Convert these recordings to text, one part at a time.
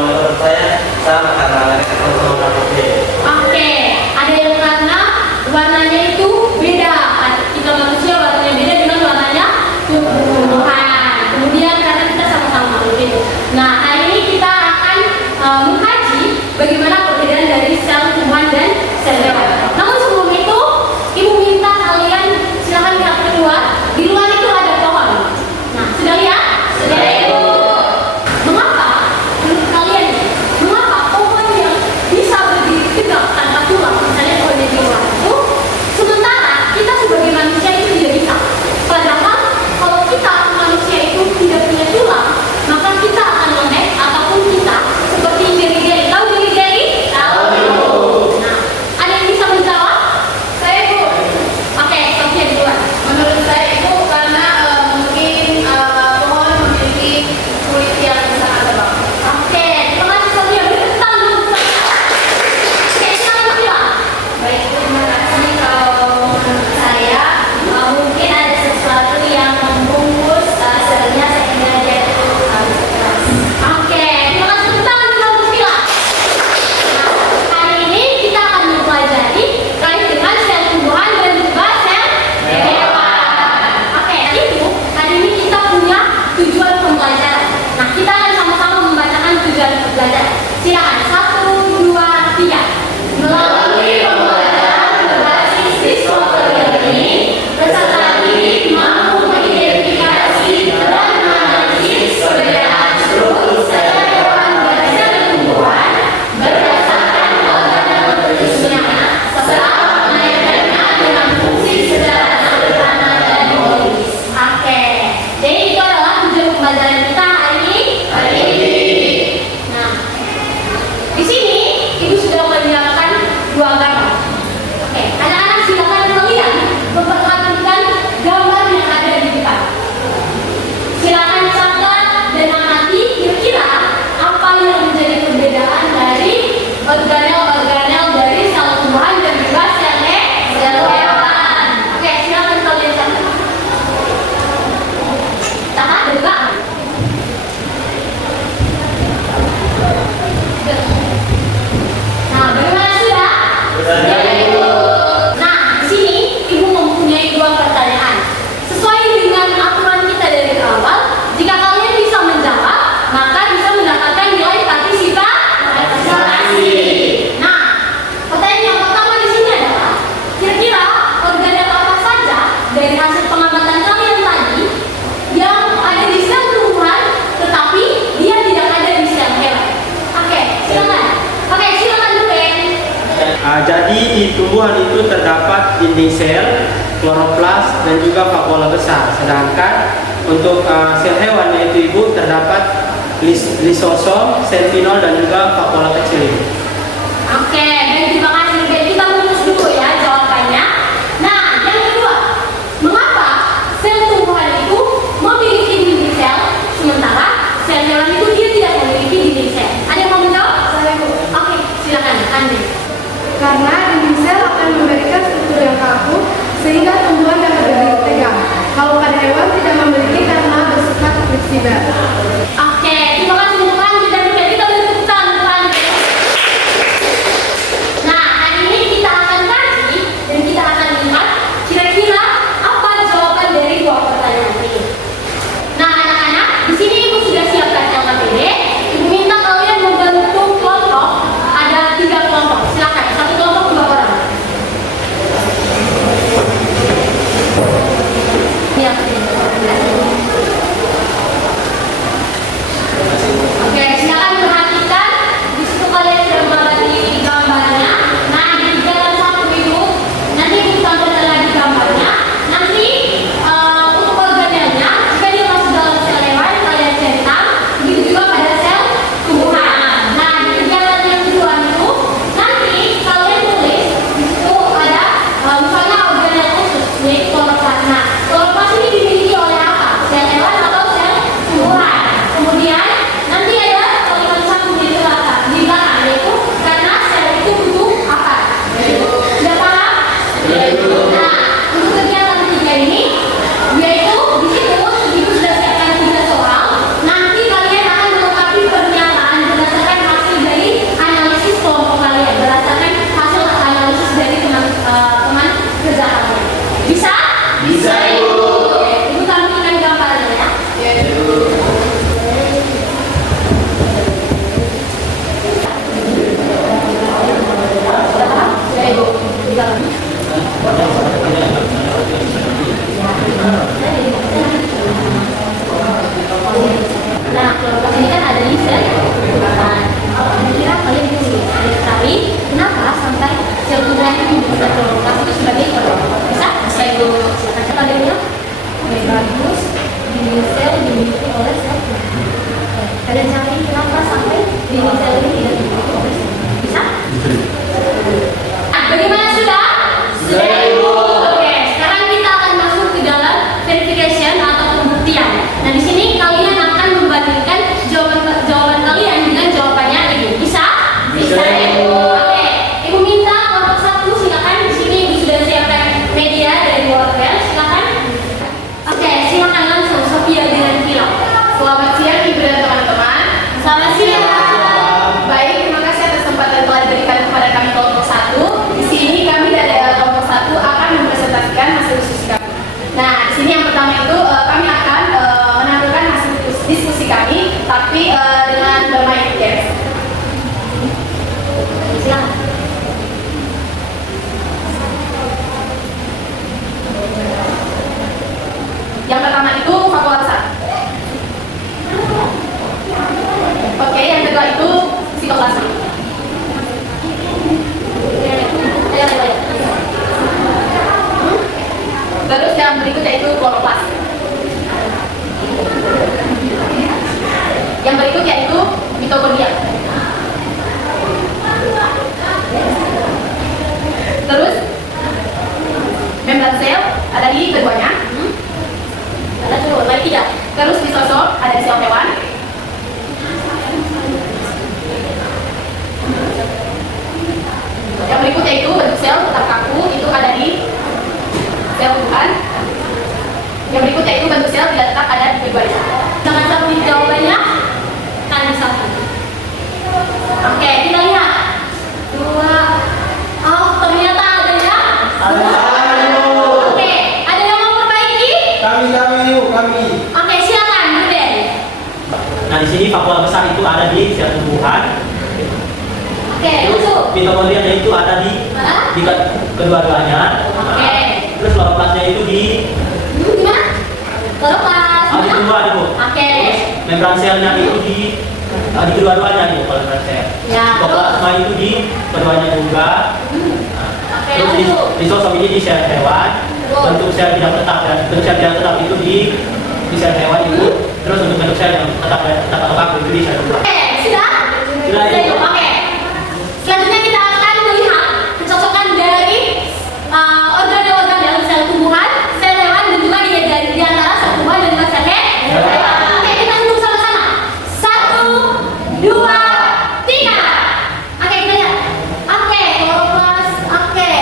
kalau menurut saya sama karena mereka sama putih. Oke, ada yang karena warnanya itu beda. Kita manusia warnanya beda dengan warnanya tumbuhan. Kemudian karena kita sama-sama makhluk hidup. Nah, hari ini kita akan mengkaji bagaimana perbedaan dari sel tumbuhan dan sel hewan. Namun sebelum itu, Ibu minta kalian silakan lihat keluar. Di luar itu ada pohon. Nah, sudah lihat? Sudah, Ibu. Mengapa menurut kalian mengapa pohon yang bisa berdiri tegak tanpa tulang, misalnya pohon yang di luar itu, sementara kita sebagai manusia itu tidak bisa? Padahal kalau kita manusia itu tidak punya tulang, maka kita akan lembek ataupun kita seperti jari-jari. Tahu jari-jari? Tahu. Nah, ada yang bisa menjawab? Saya, Bu. Oke, Sofia duluan. Menurut saya itu karena mungkin pohon memiliki kulit yang sangat tebal. Oke, terima kasih Sofia. Beri tepuk tangan dulu. Oke, silakan Sofia. Baik, terima kasih. Kalau menurut saya mungkin ada sesuatu yang membungkus selnya sehingga dia itu harus keras. Oke, terima kasih tepuk tangan dulu Sofia. Nah, hari ini kita akan mempelajari terkait dengan sel tumbuhan dan juga sel hewan. Oke, itu hari ini kita punya tujuan pembelajaran. Nah, kita akan sama-sama membacakan tujuan pembelajaran. Silakan, 1, 2, 3. Melalui pembelajaran berbasis discovery ini, peserta didik mampu mengidentifikasi dan menganalisis perbedaan struktur sel hewan dan sel tumbuhan berdasarkan organel berfungsinya serta mengaitkannya dengan fungsi secara sederhana dan logis. Oke, jadi itu adalah tujuan pembelajaran kita hari ini. Nah, di sini Ibu sudah menyiapkan 2 gambar. Oke, anak-anak silakan kalian memperhatikan gambar yang ada di depan. Silakan catat dan amati kira-kira apa yang menjadi perbedaan dari organel-organel dari sel tumbuhan dan juga sel hewan. Oke, silakan kalian catat. Catat juga. Nah, bagaimana sudah? Sudah, Ibu. Nah, di sini Ibu mempunyai 2 pertanyaan. Sesuai dengan aturan kita dari awal, jika kalian bisa menjawab, maka bisa mendapatkan nilai partisipasi. Nah, pertanyaan yang pertama di sini adalah, kira-kira organel apa saja dari hasil pengamatan kalian tadi yang ada di sel tumbuhan, tetapi dia tidak ada di sel hewan? Oke, silakan. Oke, silakan Bu Ben. Jadi di tumbuhan itu terdapat dinding sel, kloroplas, dan juga vakuola besar. Sedangkan untuk sel hewan yaitu Ibu terdapat lisosom, sentinol, dan juga vakuola kecil. Oke, baik, terima kasih. Baik, kita rumus dulu ya jawabannya. Nah, yang kedua, mengapa sel tumbuhan itu memiliki dinding sel, sementara sel hewan itu dia tidak memiliki dinding sel? Ada yang mau menjawab? Saya, Bu. Oke, silakan, Andi. Karena dinding sel akan memberikan struktur yang kaku sehingga tumbuhan dapat berdiri tegak. Kalau pada hewan tidak memiliki karena bersifat fleksibel. Oke, terima kasih untuk Andi dan Ruben. Kita beri tepuk tangan untuk Andi. Baik, terima kasih atas kesempatan yang telah diberikan kepada kami kelompok 1. Di sini kami dari kelompok 1 akan mempresentasikan hasil diskusi kami. Nah, di sini yang pertama itu kami akan menampilkan hasil diskusi kami, tapi dengan bermain games. Silakan. Yang pertama itu fakultas. Oke, yang kedua itu psikoplasma. Terus yang berikutnya itu kloroplas. Yang berikutnya itu mitokondria. Terus membran sel ada di keduanya. Ada tuh, lagi tidak. Terus lisosol ada di sel hewan. Yang berikutnya itu bentuk sel tetap kaku, itu ada di sel tumbuhan. Yang berikutnya itu bentuk sel tidak tetap ada di kedua sel. Jangan sampai jawabannya kalian satu. Oke, kita lihat. 2. Oh, ternyata ada ya. Oke, ada yang mau perbaiki? Kami. Oke, silakan, Buden. Nah, di sini faktor besar itu ada di sel tumbuhan. Oke, masuk. Mitokondrianya itu ada di Mana? kedua-duanya. Oke. Terus kloroplasnya itu di Gimana? Kloroplas. di tumbuhan itu. Oke. Membran selnya itu di kedua-duanya itu kalau membran sel. Ya, Plasma itu di keduanya juga. Oke, Terus lanjut. lisosom ini di sel hewan. Bentuk sel tidak tetap dan bentuk sel tidak tetap itu di sel hewan itu. Terus untuk bentuk sel yang tetap atau kaku itu di sel tumbuhan. Oke, sudah? Sudah, ya. Oke. Selanjutnya kita akan melihat kecocokan dari organ-organ dalam sel tumbuhan, sel hewan, dan juga di antara sel tumbuhan dan juga sel hewan. Oke, kita hitung sama-sama. 1, 2, 3. Oke, kita lihat. Oke, kloroplas. Oke.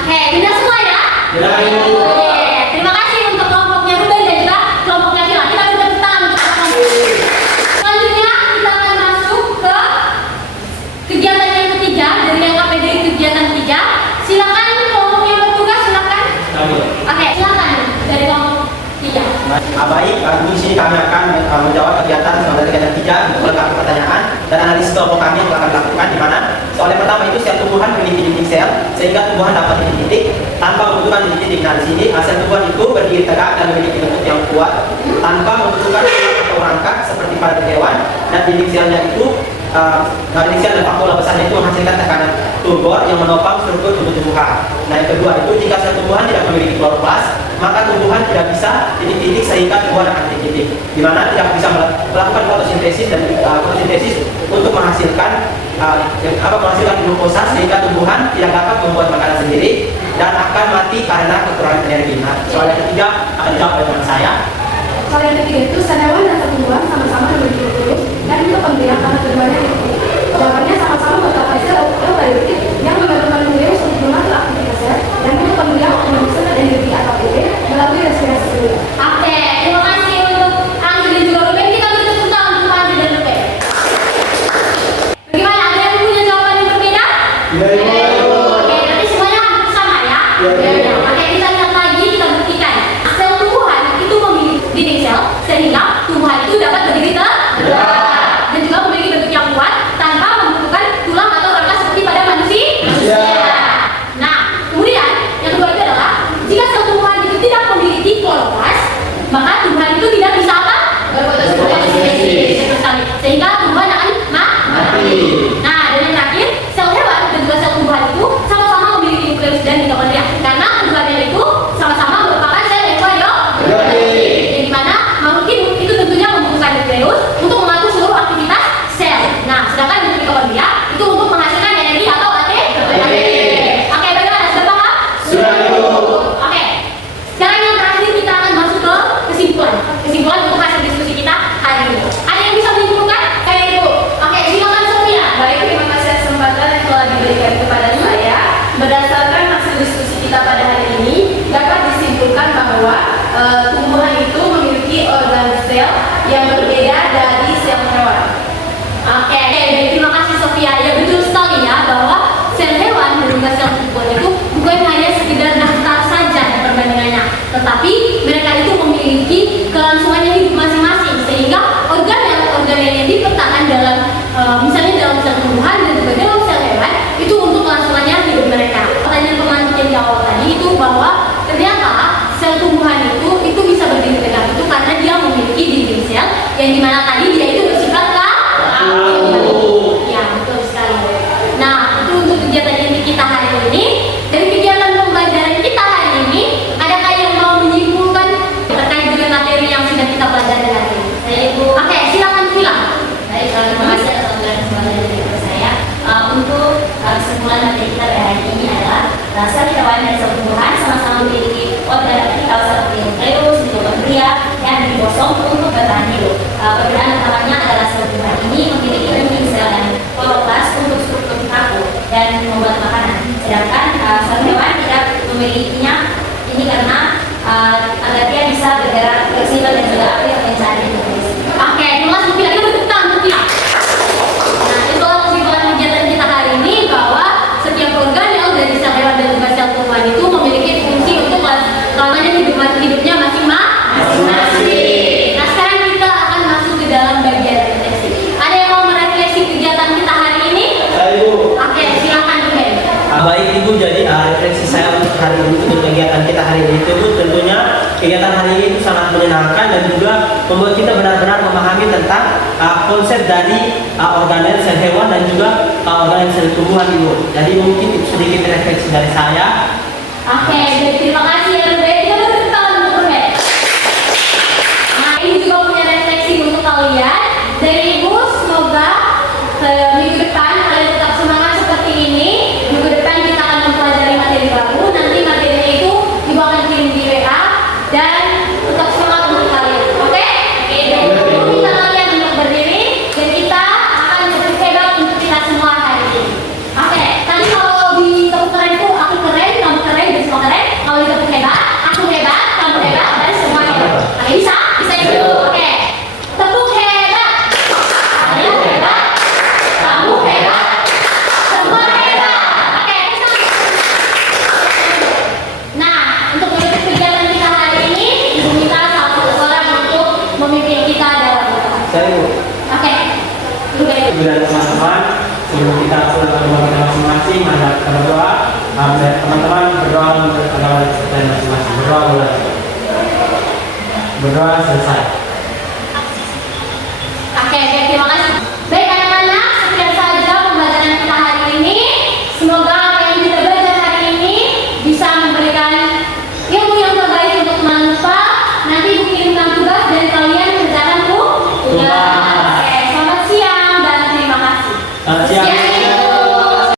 Oke, benar semua ya? Oke, terima kasih untuk kelompoknya Ruben dan juga kelompoknya Vila. Kita beri tepuk tangan untuk kelompok. Selanjutnya kita akan masuk ke kegiatan yang ketiga dari yang KPD kegiatan ketiga. Silakan kelompok yang bertugas, silakan. Oke, silakan dari kelompok 3. Baik, di sini kami akan menjawab kegiatan soal dari kegiatan 3 untuk melengkapi pertanyaan dan analisis kelompok kami yang telah kami lakukan, di mana soal yang pertama itu sel tumbuhan memiliki dinding sel sehingga tumbuhan dapat titik-titik tanpa membutuhkan titik-titik. Nah, di sini sel tumbuhan itu berdiri tegak dan memiliki bentuk yang kuat tanpa membutuhkan tulang atau rangka seperti pada hewan, dan dinding selnya itu dinding sel dan vakuola besarnya itu menghasilkan tekanan turbor yang menopang struktur tumbuh-tumbuhan. Nah, yang kedua itu jika sel tumbuhan tidak memiliki kloroplas, maka tumbuhan tidak bisa titik-titik sehingga tumbuhan akan titik-titik, di mana tidak bisa melakukan fotosintesis dan fotosintesis untuk menghasilkan glukosa sehingga tumbuhan tidak dapat membuat makanan sendiri dan akan mati karena kekurangan energi. Nah, soal yang ketiga akan dijawab oleh teman saya. Soal yang ketiga itu sel hewan dan sel tumbuhan sama-sama memiliki nukleus dan mitokondria karena keduanya itu. Jawabannya sama-sama membentuk sel eukariotik yang menentukan nukleus untuk mengatur aktivitas sel dan mitokondria untuk menghasilkan energi atau ATP melalui respirasi seluler. Oke, terima kasih untuk Anggi dan juga Ruben. Kita beri tepuk tangan untuk Anggi dan Ruben. Bagaimana? Ada yang punya jawaban yang berbeda? Oke, nanti semuanya sama ya? Oke, kita lihat lagi, kita buktikan. Sel tumbuhan itu memiliki dinding sel sehingga tumbuhan itu dapat berdiri tegak dan juga memiliki bentuk yang kuat tanpa membutuhkan tulang atau rangka seperti pada manusia. Nah, kemudian yang kedua itu adalah jika sel tumbuhan itu tidak memiliki kloroplas, maka tumbuhan itu tidak bisa apa? Berfotosintesis, sehingga tumbuhan akan mati. Nah, dan yang terakhir, sel hewan dan juga sel tumbuhan itu sama-sama memiliki nukleus dan mitokondria karena keduanya itu sama-sama merupakan sel eukariotik. Yang dimana mungkin yang berbeda dari sel hewan. Oke, terima kasih Sofia. Ya betul sekali ya bahwa sel hewan dan juga sel tumbuhan itu bukan hanya sekedar daftar saja perbandingannya, tetapi mereka itu memiliki kelangsungannya hidup masing-masing sehingga organ yang dipetakan dalam misalnya dalam sel tumbuhan dan juga dalam sel hewan itu untuk kelangsungannya hidup mereka. Pertanyaan pemantik yang di awal tadi itu bahwa ternyata sel tumbuhan itu bisa berdiri tegak itu karena dia memiliki dinding sel yang dimana tadi dia itu bersifat ya betul sekali. Nah itu untuk kegiatan inti kita hari ini. Dari kegiatan pembelajaran kita hari ini, adakah yang mau menyimpulkan terkait dengan materi yang sudah kita pelajari hari ini? Saya Ibu. Oke, silakan Vila. Baik, terima kasih atas kesempatan dari saya. Untuk kesimpulan materi kita pada hari ini adalah sel hewan dan sel tumbuhan sama-sama memiliki organ vital seperti nukleus, mitokondria, dan ribosom untuk bertahan hidup. Perbedaan utamanya adalah sel tumbuhan ini memiliki dinding sel dan kloroplas untuk struktur kaku dan membuat makanan. Sedangkan sel hewan tidak memilikinya ini karena agar dia bisa bergerak fleksibel dan juga aktif mencari nutrisi. Oke, terima kasih Vila. Kita tepuk tangan untuk Vila. Nah, itu kesimpulan kegiatan kita hari ini bahwa setiap organel dari sel hewan dan juga sel tumbuhan itu memiliki fungsi untuk kelanjutan hidupnya masing-masing. Nah, sekarang kita akan masuk ke dalam bagian refleksi. Ada yang mau merefleksi kegiatan kita hari ini? Saya Ibu. Oke, silakan Ruben. Baik Ibu, jadi refleksi saya untuk hari ini untuk kegiatan kita hari ini itu tentunya kegiatan hari ini itu sangat menyenangkan dan juga membuat kita benar-benar memahami tentang konsep dari organel sel hewan dan juga organel sel tumbuhan Ibu. Jadi mungkin itu sedikit refleksi dari saya. Oke, baik, terima kasih ya Ruben. Kita beri tangan untuk Ruben. Nah, ini juga punya refleksi untuk kalian. Dari Ibu, semoga minggu depan kalian tetap semangat seperti ini. Minggu depan kita akan mempelajari materi baru. Nanti materinya itu Ibu akan kirim di WA dan tetap semangat untuk kalian. Oke? Oke. Kita kalian untuk berdiri dan kita akan bersebat untuk kita semua hari ini. Oke. Tadi kalau di tepuk keren itu aku keren, kamu keren, dan semua keren. Kalau di tepuk hebat, aku hebat, kamu hebat, dan semua hebat. Oke, bisa? Bisa itu. Oke. Tepuk hebat. Saya hebat. Kamu hebat. Semua hebat. Oke, bisa. Nah, untuk menutup kegiatan kita hari ini, Ibu minta satu orang untuk memimpin kita dalam berdoa. Saya Ibu. Oke. Ruben. Ibu dan teman-teman, sebelum kita pulang ke rumah kita masing-masing, mari kita berdoa. Teman-teman berdoa untuk adalah dan masing-masing. Berdoa mulai. Berdoa selesai. Oke, terima kasih.